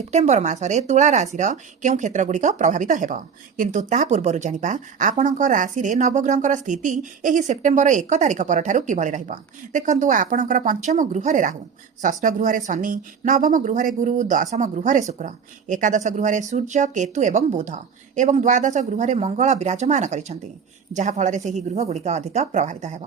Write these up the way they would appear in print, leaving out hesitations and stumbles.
September ମାସରେ ତୁଳା ରାଶିର କେଉଁ କ୍ଷେତ୍ରଗୁଡ଼ିକ ପ୍ରଭାବିତ ହେବ। କିନ୍ତୁ ତା ପୂର୍ବରୁ ଜାଣିବା ଆପଣଙ୍କ ରାଶିରେ ନବଗ୍ରହଙ୍କର ସ୍ଥିତି ଏହି ସେପ୍ଟେମ୍ବର 1 ତାରିଖ ପରଠାରୁ କିଭଳି ରହିବ। ଦେଖନ୍ତୁ, ଆପଣଙ୍କର ପଞ୍ଚମ ଗୃହରେ ରାହୁ, ଷଷ୍ଠ ଗୃହରେ ଶନି, ନବମ ଗୃହରେ ଗୁରୁ, ଦଶମ ଗୃହରେ ଶୁକ୍ର, ଏକାଦଶ ଗୃହରେ ସୂର୍ଯ୍ୟ, କେତୁ ଏବଂ ବୁଧ ଏବଂ ଦ୍ୱାଦଶ ଗୃହରେ ମଙ୍ଗଳ ବିରାଜମାନ କରିଛନ୍ତି, ଯାହାଫଳରେ ସେହି ଗୃହଗୁଡ଼ିକ ଅଧିକ ପ୍ରଭାବିତ ହେବ।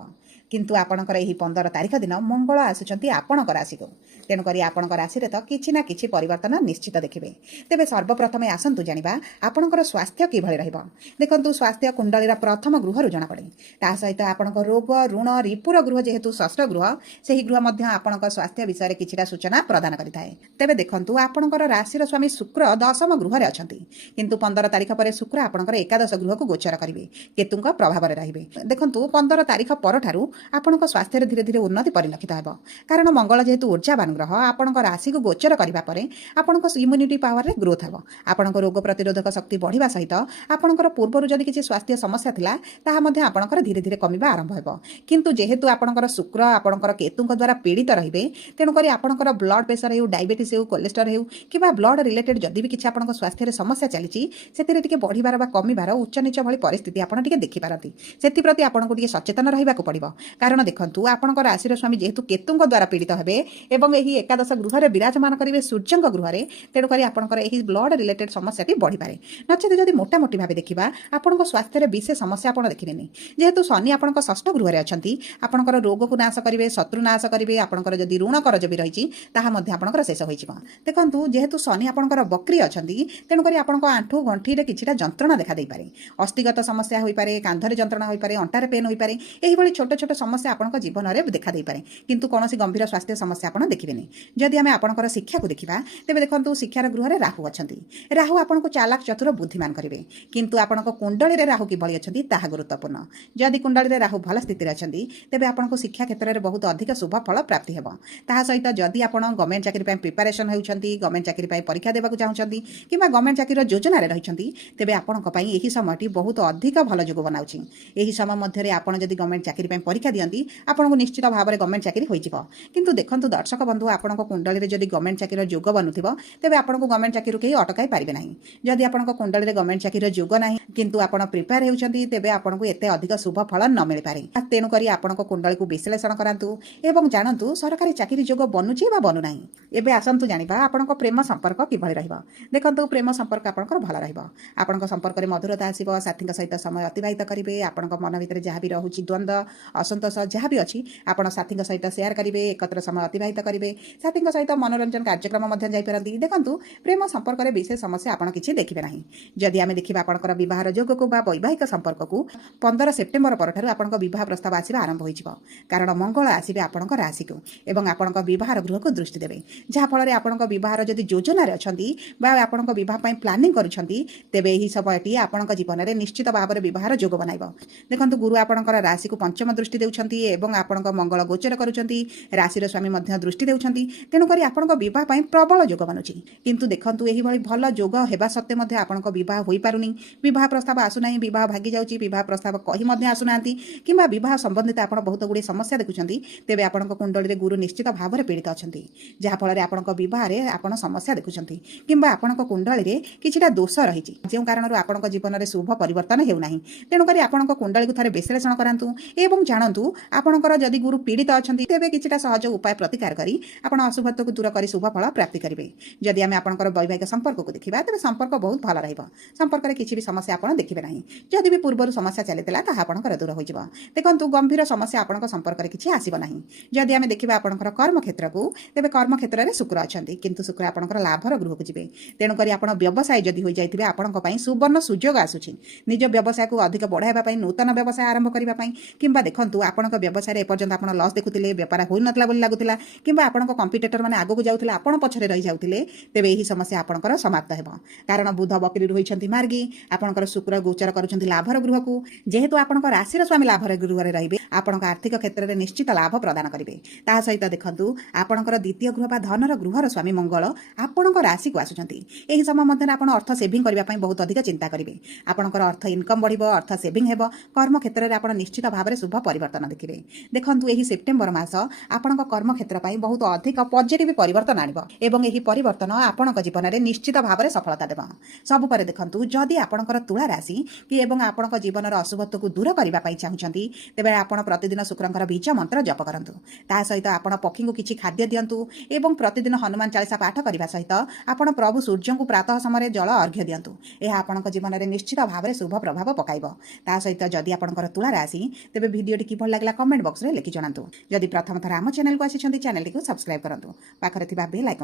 କିନ୍ତୁ ଆପଣଙ୍କର ଏହି 15 ତାରିଖ ଦିନ ମଙ୍ଗଳ ଆସୁଛନ୍ତି ଆପଣଙ୍କ ରାଶିକୁ। ତେଣୁକରି ଆପଣଙ୍କ ରାଶିରେ ତ କିଛି ନା କିଛି ପରିବର୍ତ୍ତନ ନିଶ୍ଚିତ ଦେଖିବେ। ତେବେ ସର୍ବପ୍ରଥମେ ଆସନ୍ତୁ ଜାଣିବା ଆପଣଙ୍କର ସ୍ୱାସ୍ଥ୍ୟ କିଭଳି ରହିବ। ଦେଖନ୍ତୁ, ସ୍ୱାସ୍ଥ୍ୟ କୁଣ୍ଡଳୀର ପ୍ରଥମ ଗୃହରୁ ଜଣାପଡ଼େ। ତା ସହିତ ଆପଣଙ୍କ ରୋଗ, ଋଣ, ରିପୁର ଗୃହ ଯେହେତୁ ଷଷ୍ଠ ଗୃହ, ସେହି ଗୃହ ମଧ୍ୟ ଆପଣଙ୍କ ସ୍ୱାସ୍ଥ୍ୟ ବିଷୟରେ କିଛିଟା ସୂଚନା ପ୍ରଦାନ କରିଥାଏ। ତେବେ ଦେଖନ୍ତୁ, ଆପଣଙ୍କର ରାଶିର ସ୍ୱାମୀ ଶୁକ୍ର ଦଶମ ଗୃହରେ ଅଛନ୍ତି। କିନ୍ତୁ 15 ତାରିଖ ପରେ ଶୁକ୍ର ଆପଣଙ୍କର ଏକାଦଶ ଗୃହକୁ ଗୋଚର କରିବେ, କେତୁଙ୍କ ପ୍ରଭାବରେ ରହିବେ। ଦେଖନ୍ତୁ, 15 ତାରିଖ ପରଠାରୁ ଆପଣଙ୍କ ସ୍ୱାସ୍ଥ୍ୟରେ ଧୀରେ ଧୀରେ ଉନ୍ନତି ପରିଲକ୍ଷିତ ହେବ। କାରଣ ମଙ୍ଗଳ ଯେହେତୁ ଊର୍ଜାବାନ ଗ୍ରହ, ଆପଣଙ୍କ ରାଶିକୁ ଗୋଚର କରିବା ପରେ ଆପଣଙ୍କ ଇମ୍ୟୁନିଟି ପାୱାରରେ ଗ୍ରୋଥ୍ ହେବ। ଆପଣଙ୍କ ରୋଗ ପ୍ରତିରୋଧକ ଶକ୍ତି ବଢ଼ିବା ସହିତ ଆପଣଙ୍କର ପୂର୍ବରୁ ଯଦି କିଛି ସ୍ୱାସ୍ଥ୍ୟ ସମସ୍ୟା ଥିଲା, ତାହା ମଧ୍ୟ ଆପଣଙ୍କର ଧୀରେ ଧୀରେ କମିବା ଆରମ୍ଭ ହେବ। କିନ୍ତୁ ଯେହେତୁ ଆପଣଙ୍କର ଶୁକ୍ର ଆପଣଙ୍କର କେତୁଙ୍କ ଦ୍ୱାରା ପୀଡ଼ିତ ରହିବେ, ତେଣୁକରି ଆପଣଙ୍କର ବ୍ଲଡ୍ ପ୍ରେସର ହେଉ, ଡାଇବେଟିସ୍ ହେଉ, କୋଲେଷ୍ଟ୍ରଲ୍ ହେଉ କିମ୍ବା ବ୍ଲଡ୍ ରିଲେଟେଡ୍ ଯଦି ବି କିଛି ଆପଣଙ୍କ ସ୍ୱାସ୍ଥ୍ୟରେ ସମସ୍ୟା ଚାଲିଛି, ସେଥିରେ ଟିକେ ବଢ଼ିବାର ବା କମିବାର ଉଚ୍ଚ ନିଚ ଭଳି ପରିସ୍ଥିତି ଆପଣ ଟିକେ ଦେଖିପାରନ୍ତି। ସେଥିପ୍ରତି ଆପଣଙ୍କୁ ଟିକେ ସଚେତନ ରହିବାକୁ ପଡ଼ିବ। କାରଣ ଦେଖନ୍ତୁ, ଆପଣଙ୍କ ରାଶିର ସ୍ୱାମୀ ଯେହେତୁ କେତୁଙ୍କ ଦ୍ୱାରା ପୀଡ଼ିତ ହେବେ ଏବଂ ଏହି ଏକାଦଶ ଗୃହରେ ବିରାଜମାନ କରିବେ ସୂର୍ଯ୍ୟଙ୍କ ଗୃହରେ, ତେଣୁକରି ଆପଣଙ୍କର ଏହି ବ୍ଲଡ୍ ରିଲେଟେଡ୍ ସମସ୍ୟାଟି ବଢ଼ିପାରେ। ନଚେତ ଯଦି ମୋଟାମୋଟି ଭାବେ ଦେଖିବା, ଆପଣଙ୍କ ସ୍ୱାସ୍ଥ୍ୟରେ ବିଶେଷ ସମସ୍ୟା ଆପଣ ଦେଖିବେନି। ଯେହେତୁ ଶନି ଆପଣଙ୍କ ଷଷ୍ଠ ଗୃହରେ ଅଛନ୍ତି, ଆପଣଙ୍କର ରୋଗକୁ ନାଶ କରିବେ, ଶତ୍ରୁ ନାଶ କରିବେ, ଆପଣଙ୍କର ଯଦି ଋଣ କରଜ ବି ରହିଛି ତାହା ମଧ୍ୟ ଆପଣଙ୍କର ଶେଷ ହୋଇଯିବ। ଦେଖନ୍ତୁ, ଯେହେତୁ ଶନି ଆପଣଙ୍କର ବକ୍ରି ଅଛନ୍ତି, ତେଣୁକରି ଆପଣଙ୍କ ଆଣ୍ଠୁ ଗଣ୍ଠିରେ କିଛିଟା ଯନ୍ତ୍ରଣା ଦେଖାଦେଇପାରେ। ଅସ୍ଥିଗତ ସମସ୍ୟା ହୋଇପାରେ, କାନ୍ଧରେ ଯନ୍ତ୍ରଣା ହୋଇପାରେ, ଅଣ୍ଟାରେ ପେନ୍ ହୋଇପାରେ। ଏହିଭଳି ଛୋଟ ଛୋଟ ସମସ୍ୟା ଆପଣଙ୍କ ଜୀବନରେ ଦେଖାଦେଇପାରେ, କିନ୍ତୁ କୌଣସି ଗମ୍ଭୀର ସ୍ୱାସ୍ଥ୍ୟ ସମସ୍ୟା ଆପଣ ଦେଖିବେନି। ଯଦି ଆମେ ଆପଣଙ୍କର ଶିକ୍ଷାକୁ ଦେଖିବା, ତେବେ ଦେଖନ୍ତୁ, ଶିକ୍ଷାର ଗୃହରେ ରାହୁ ଅଛନ୍ତି। ରାହୁ ଆପଣଙ୍କୁ ଚାଲାକ, ଚତୁର, ବୁଦ୍ଧିମାନ କରିବେ। କିନ୍ତୁ ଆପଣଙ୍କ କୁଣ୍ଡଳୀରେ ରାହୁ କିଭଳି ଅଛନ୍ତି ତାହା ଗୁରୁତ୍ୱପୂର୍ଣ୍ଣ। ଯଦି କୁଣ୍ଡଳୀରେ ରାହୁ ଭଲ ସ୍ଥିତିରେ ଅଛନ୍ତି, ତେବେ ଆପଣଙ୍କୁ ଶିକ୍ଷା କ୍ଷେତ୍ରରେ ବହୁତ ଅଧିକ ଶୁଭ ଫଳ ପ୍ରାପ୍ତି ହେବ। ତାହା ସହିତ ଯଦି ଆପଣ ଗଭର୍ଣ୍ଣମେଣ୍ଟ ଚାକିରି ପାଇଁ ପ୍ରିପାରେସନ୍ ହେଉଛନ୍ତି, ଗଭର୍ଣ୍ଣମେଣ୍ଟ ଚାକିରି ପାଇଁ ପରୀକ୍ଷା ଦେବାକୁ ଚାହୁଁଛନ୍ତି କିମ୍ବା ଗଭର୍ଣ୍ଣମେଣ୍ଟ ଚାକିରିର ଯୋଜନାରେ ରହିଛନ୍ତି, ତେବେ ଆପଣଙ୍କ ପାଇଁ ଏହି ସମୟଟି ବହୁତ ଅଧିକ ଭଲ ଯୋଗ ବନାଉଛି। ଏହି ସମୟ ମଧ୍ୟରେ ଆପଣ ଯଦି ଗଭର୍ଣ୍ଣମେଣ୍ଟ ଚାକିରି ପାଇଁ ପରୀକ୍ଷା ଦିଅନ୍ତି, ଆପଣଙ୍କୁ ନିଶ୍ଚିତ ଭାବରେ ଗଭର୍ଣ୍ଣମେଣ୍ଟ ଚାକିରି ହୋଇଯିବ। କିନ୍ତୁ ଦେଖନ୍ତୁ ଦର୍ଶକ ବନ୍ଧୁ, ଆପଣଙ୍କ କୁଣ୍ଡଳୀରେ ଯଦି ଗଭର୍ଣ୍ଣମେଣ୍ଟ ଚାକିରିର ଯୋଗ ବନୁଥିବ, ତେବେ ଆପଣଙ୍କୁ ଗଭର୍ଣ୍ଣମେଣ୍ଟ ଚାକିରିରୁ କେହି ଅଟକାଇ ପାରିବେ ନାହିଁ। ଯଦି ଆପଣଙ୍କ କୁଣ୍ଡଳୀରେ ଗଭର୍ଣ୍ଣମେଣ୍ଟ ଚାକିରିର ଯୋଗ ନାହିଁ, କିନ୍ତୁ ଆପଣ ପ୍ରିପେୟାର ହେଉଛନ୍ତି, ତେବେ ଆପଣଙ୍କୁ ଏତେ ଅଧିକ ଶୁଭ ଫଳ ନ ମିଳିପାରେ। ତେଣୁକରି ଆପଣଙ୍କ କୁଣ୍ଡଳୀକୁ ବିଶ୍ଳେଷଣ କରାନ୍ତୁ ଏବଂ ଜାଣନ୍ତୁ ସରକାରୀ ଚାକିରି ଯୋଗ ବନୁଛି ବା ବନୁନାହିଁ। ଏବେ ଆସନ୍ତୁ ଜାଣିବା ଆପଣଙ୍କ ପ୍ରେମ ସମ୍ପର୍କ କିଭଳି ରହିବ। ଦେଖନ୍ତୁ, ପ୍ରେମ ସମ୍ପର୍କ ଆପଣଙ୍କର ଭଲ ରହିବ। ଆପଣଙ୍କ ସମ୍ପର୍କରେ ମଧୁରତା ଆସିବ, ସାଥୀଙ୍କ ସହିତ ସମୟ ଅତିବାହିତ କରିବେ। ଆପଣଙ୍କ ମନ ଭିତରେ ଯାହା ବି ରହୁଛି ଦ୍ୱନ୍ଦ୍ୱ, ଅସନ୍ତୋଷ ଯାହା ବି ଅଛି, ଆପଣ ସାଥୀଙ୍କ ସହିତ ସେୟାର କରିବେ, ଏକତ୍ର ସମୟ ଅତିବାହିତ କରିବେ। ସାଥୀଙ୍କ ସହିତ ମନୋରଞ୍ଜନ କାର୍ଯ୍ୟକ୍ରମ ମଧ୍ୟ ଯାଇପାରନ୍ତି। ଦେଖନ୍ତୁ, ପ୍ରେମ ସମ୍ପର୍କରେ ବିଶେଷ ସମସ୍ୟା ଆପଣ କିଛି ଦେଖିବେ ନାହିଁ। ଯଦି ଆମେ ଦେଖିବା ଆପଣଙ୍କର ବିବାହର ଯୋଗକୁ ବା ବୈବାହିକ ସମ୍ପର୍କକୁ, 15 ସେପ୍ଟେମ୍ବର ପରଠାରୁ ଆପଣଙ୍କ ବିବାହ ପ୍ରସ୍ତାବ ଆସିବା ଆରମ୍ଭ ହୋଇଯିବ। କାରଣ ମଙ୍ଗଳ ଆସିବେ ଆପଣଙ୍କ ରାଶିକୁ ଏବଂ ଆପଣଙ୍କ ବିବାହର ଗୃହକୁ ଦୃଷ୍ଟି ଦେବେ, ଯାହାଫଳରେ ଆପଣଙ୍କ ବିବାହର ଯଦି ଯୋଜନାରେ ଅଛନ୍ତି ବା ଆପଣଙ୍କ ବିବାହ ପାଇଁ ପ୍ଲାନିଂ କରୁଛନ୍ତି, ତେବେ ଏହି ସମୟଟି ଆପଣଙ୍କ ଜୀବନରେ ନିଶ୍ଚିତ ଭାବରେ ବିବାହର ଯୋଗ ବନାଇବ। ଦେଖନ୍ତୁ, ଗୁରୁ ଆପଣଙ୍କର ରାଶିକୁ ପଞ୍ଚମ ଦୃଷ୍ଟି ଦେଉଛନ୍ତି ଏବଂ ଆପଣଙ୍କ ମଙ୍ଗଳ ଗୋଚର କରୁଛନ୍ତି, ରାଶିର ସ୍ୱାମୀ ମଧ୍ୟ ଦୃଷ୍ଟି ଦେଉଛନ୍ତି। ତେଣୁକରି ଆପଣଙ୍କ ବିବାହ ପାଇଁ ପ୍ରବଳ ଯୋଗ ବନୁଛି। କିନ୍ତୁ ଦେଖନ୍ତୁ, ଏହିଭଳି ଭଲ ଯୋଗ ହେବା ସତ୍ତ୍ୱେ ମଧ୍ୟ ଆପଣଙ୍କ ବିବାହ ହୋଇପାରୁନି, ବିବାହ ପ୍ରସ୍ତାବ ଆସୁନାହିଁ, ବିବାହ ଭାଗି ଯାଉଛି, ବିବାହ ପ୍ରସ୍ତାବ କହି ମଧ୍ୟ ଆସୁନାହାନ୍ତି କିମ୍ବା ବିବାହ ସମ୍ବନ୍ଧିତ ଆପଣ ବହୁତ ଗୁଡ଼ିଏ ସମସ୍ୟା ଦେଖୁଛନ୍ତି, ତେବେ ଆପଣଙ୍କ କୁଣ୍ଡଳୀରେ ଗୁରୁ ନିଶ୍ଚିତ ଭାବରେ ପୀଡ଼ିତ ଅଛନ୍ତି, ଯାହାଫଳରେ ଆପଣଙ୍କ ବିବାହରେ ଆପଣ ସମସ୍ୟା ଦେଖୁଛନ୍ତି କିମ୍ବା ଆପଣଙ୍କ କୁଣ୍ଡଳୀରେ କିଛିଟା ଦୋଷ ରହିଛି, ଯେଉଁ କାରଣରୁ ଆପଣଙ୍କ ଜୀବନରେ ଶୁଭ ପରିବର୍ତ୍ତନ ହେଉନାହିଁ। ତେଣୁକରି ଆପଣଙ୍କ କୁଣ୍ଡଳୀକୁ ଥରେ ବିଶ୍ଳେଷଣ କରାନ୍ତୁ ଏବଂ ଜାଣନ୍ତୁ ଆପଣଙ୍କର ଯଦି ଗୁରୁ ପୀଡ଼ିତ ଅଛନ୍ତି, ତେବେ କିଛିଟା ସହଜ ଉପାୟ ପ୍ରତିକାର କରି ଆପଣ ଅଶୁଭତ୍ୱକୁ ଦୂର କରି ଶୁଭ ଫଳ ପ୍ରାପ୍ତି କରିବେ। ଯଦି ଆମେ ଆପଣଙ୍କର ବୈବାହିକ ସମ୍ପର୍କକୁ ଦେଖିବା, ତେବେ ସମ୍ପର୍କ ବହୁତ ଭଲ ରହିବ। ସମ୍ପର୍କରେ କିଛି ବି ସମସ୍ୟା ଆପଣ ଦେଖିବେ ନାହିଁ। ଯଦି ବି ପୂର୍ବରୁ ସମସ୍ୟା ଚାଲିଥିଲା, ତାହା ଆପଣଙ୍କର ଦୂର ହୋଇଯିବ। ଦେଖନ୍ତୁ, ଗମ୍ଭୀର ସମସ୍ୟା ଆପଣଙ୍କ ସମ୍ପର୍କରେ କିଛି ଆସିବ ନାହିଁ। ଯଦି ଆମେ ଦେଖିବା ଆପଣଙ୍କର କର୍ମକ୍ଷେତ୍ରକୁ, ତେବେ କର୍ମକ୍ଷେତ୍ରରେ ଶୁକ୍ର ଅଛନ୍ତି, କିନ୍ତୁ ଶୁକ୍ର ଆପଣଙ୍କର ଲାଭର ଗୃହକୁ ଯିବେ। ତେଣୁକରି ଆପଣ ବ୍ୟବସାୟ ଯଦି ହୋଇଯାଇଥିବେ, ଆପଣଙ୍କ ପାଇଁ ସୁବର୍ଣ୍ଣ ସୁଯୋଗ ଆସୁଛି। ନିଜ ବ୍ୟବସାୟକୁ ଅଧିକ ବଢ଼ାଇବା ପାଇଁ, ନୂତନ ବ୍ୟବସାୟ ଆରମ୍ଭ କରିବା ପାଇଁ କିମ୍ବା ଦେଖନ୍ତୁ, ଆପଣଙ୍କ ବ୍ୟବସାୟରେ ଏପର୍ଯ୍ୟନ୍ତ ଆପଣ ଲସ୍ ଦେଖୁଥିଲେ, ବେପାର ହୋଇନଥିଲା ବୋଲି ଲାଗୁଥିଲା କିମ୍ବା ଆପଣଙ୍କ କମ୍ପିଟିଟରମାନେ ଆଗକୁ ଯାଉଥିଲେ, ଆପଣ ପଛରେ ରହିଯାଉଥିଲେ, ତେବେ ଏହି ସମସ୍ୟା ଆପଣଙ୍କର ସମାପ୍ତ ହେବ। କାରଣ ବୁଧ ବକ୍ରି ରହିଛନ୍ତି ମାର୍ଗୀ, ଆପଣଙ୍କର ଶୁକ୍ର ଗୋଚର କରୁଛନ୍ତି ଲାଭର ଗୃହକୁ। ଯେହେତୁ ଆପଣଙ୍କ ରାଶିର ସ୍ୱାମୀ ଲାଭର ଗୃହରେ ରହିବେ, ଆପଣଙ୍କ ଆର୍ଥିକ କ୍ଷେତ୍ରରେ ନିଶ୍ଚିତ ଲାଭ ପ୍ରଦାନ କରିବେ। ତାହା ସହିତ ଦେଖନ୍ତୁ, ଆପଣଙ୍କର ଦ୍ୱିତୀୟ ଗୃହ ବା ଧନର ଗୃହର ସ୍ୱାମୀ ମଙ୍ଗଳ ଆପଣଙ୍କ ରାଶିକୁ ଆସୁଛନ୍ତି। ଏହି ସମୟ ମଧ୍ୟରେ ଆପଣ ଅର୍ଥ ସେଭିଂ କରିବା ପାଇଁ ବହୁତ ଅଧିକ ଚିନ୍ତା କରିବେ। ଆପଣଙ୍କର ଅର୍ଥ ଇନକମ୍ ବଢ଼ିବ, ଅର୍ଥ ସେଭିଂ ହେବ। କର୍ମକ୍ଷେତ୍ରରେ ଆପଣ ନିଶ୍ଚିତ ଭାବରେ ଶୁଭ ପରିବର୍ତ୍ତନ ଦେଖିବେ। ଦେଖନ୍ତୁ, ଏହି ସେପ୍ଟେମ୍ବର ମାସ ଆପଣଙ୍କ କର୍ମକ୍ଷେତ୍ର ପାଇଁ ବହୁତ ଅଧିକ ପଜିଟିଭ ପରିବର୍ତ୍ତନ ଆଣିବ ଏବଂ ଏହି ପରିବର୍ତ୍ତନ ପରିବର୍ତ୍ତନ ଆପଣଙ୍କ ଜୀବନରେ ନିଶ୍ଚିତ ଭାବରେ ସଫଳତା ଦେବ। ସବୁପରେ ଦେଖନ୍ତୁ, ଯଦି ଆପଣଙ୍କର ତୁଳା ରାଶି କି ଏବଂ ଆପଣଙ୍କ ଜୀବନର ଅଶୁଭତ୍ୱକୁ ଦୂର କରିବା ପାଇଁ ଚାହୁଁଛନ୍ତି, ତେବେ ଆପଣ ପ୍ରତିଦିନ ଶୁକ୍ରଙ୍କର ବୀଜ ମନ୍ତ୍ର ଜପ କରନ୍ତୁ। ତା ସହିତ ଆପଣ ପକ୍ଷୀଙ୍କୁ କିଛି ଖାଦ୍ୟ ଦିଅନ୍ତୁ ଏବଂ ପ୍ରତିଦିନ ହନୁମାନ ଚାଳିଶା ପାଠ କରିବା ସହିତ ଆପଣ ପ୍ରଭୁ ସୂର୍ଯ୍ୟଙ୍କୁ ପ୍ରାତଃ ସମୟରେ ଜଳ ଅର୍ଘ୍ୟ ଦିଅନ୍ତୁ। ଏହା ଆପଣଙ୍କ ଜୀବନରେ ନିଶ୍ଚିତ ଭାବରେ ଶୁଭ ପ୍ରଭାବ ପକାଇବ। ତା ସହିତ ଯଦି ଆପଣଙ୍କର ତୁଳା ରାଶି, ତେବେ ଭିଡ଼ିଓଟି କିଭଳି ଲାଗିଲା କମେଣ୍ଟ ବକ୍ସରେ ଲେଖି ଜଣାନ୍ତୁ। ଯଦି ପ୍ରଥମ ଥର ଆମ ଚ୍ୟାନେଲକୁ ଆସିଛନ୍ତି, ଚ୍ୟାନେଲଟିକୁ ସବସ୍କ୍ରାଇବ୍ କରନ୍ତୁ। ପାଖରେ ଥିବା ବେଲ୍ ଆଇକନ୍କୁ